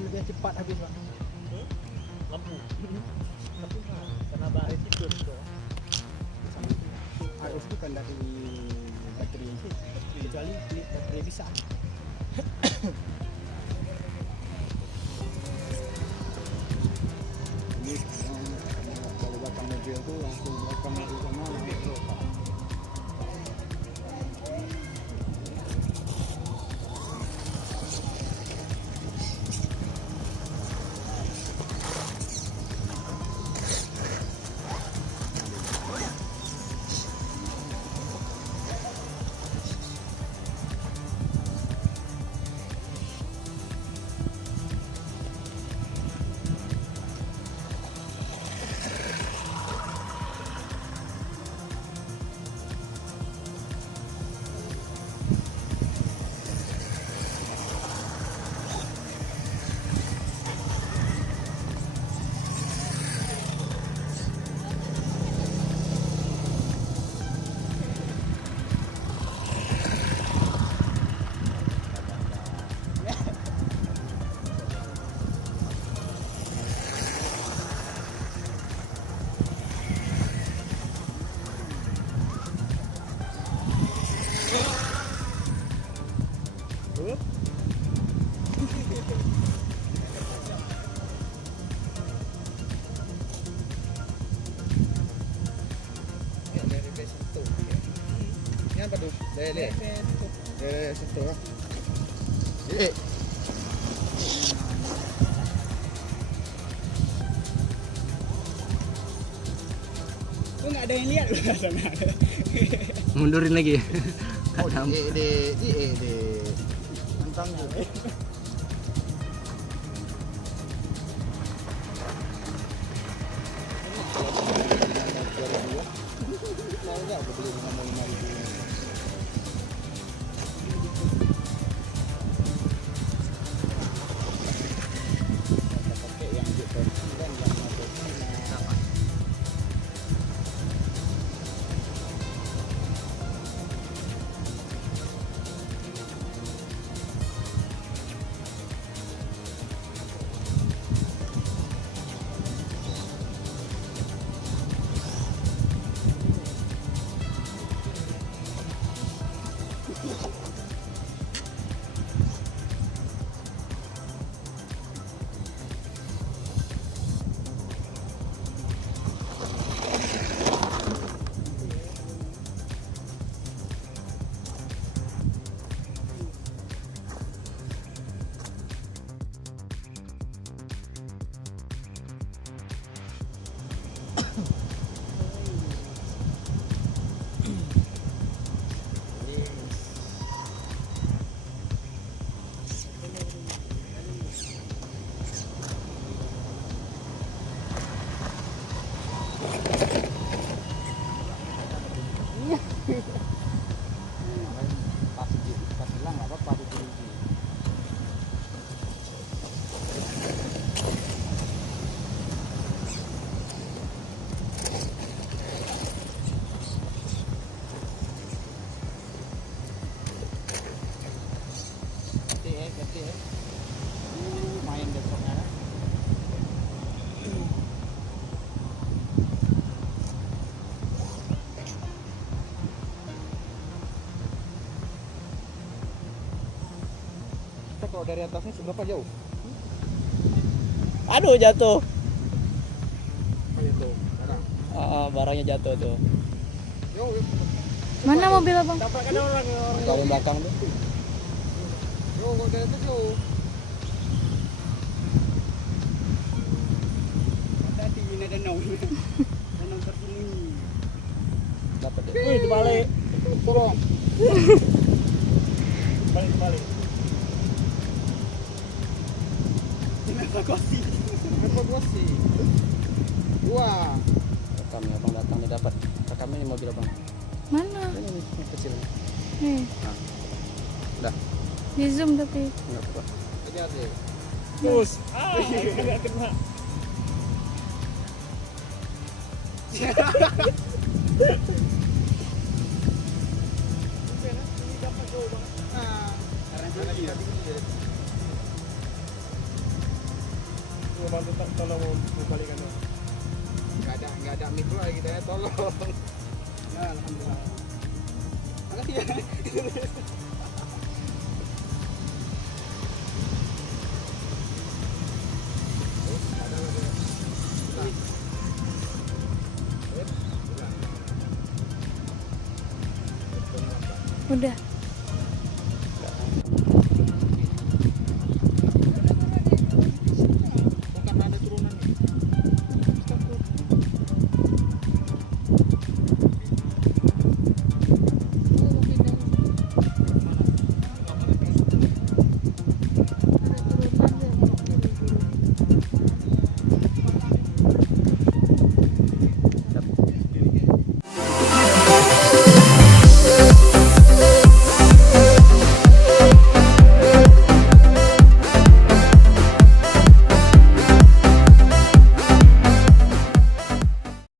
lebih cepat habis Pak. Lampu. Tapi karena bahan itu tuh. Harus bukan dari baterai sih. Kecuali baterai bisa. Ini kalau belakang mobil tuh langsung belakang mobil sama langsung. Apa tuh? Lele. Lele situ. Lele. Kok nggak ada yang lihat sama? Mundurin lagi. Oh, di tentang gue. Mau nggak aku beli 55.000? Pakai yang gitu dan yang apa? Pas hilang nggak apa-apa dikunci. Ganti ya. Main besoknya. Kalau dari atasnya seberapa jauh? Aduh jatuh. Itu. Barangnya jatuh tuh. Yo. Mana mobil abang? Tabrakan orang. Kalau belakang tuh. Yo, kok dari atas yo. Hati-hati ini danau. Danau tersembunyi. Dapat deh. Wih, terbalik. Turun. Balik. Evakuasi. Evakuasi. Wah. Rekam ya bang, datang nih dapat. Rekam ini mobil abang. Mana? Ini yang kecil. Nih. Dah. Di zoom tapi. Enggak apa-apa. Ini ada. Mus. Agak kena. Karena bantu tolong mau balikan. Nggak ada mikro lagi kita ya, tolong. Nah, alhamdulillah. Makasih ya. Udah.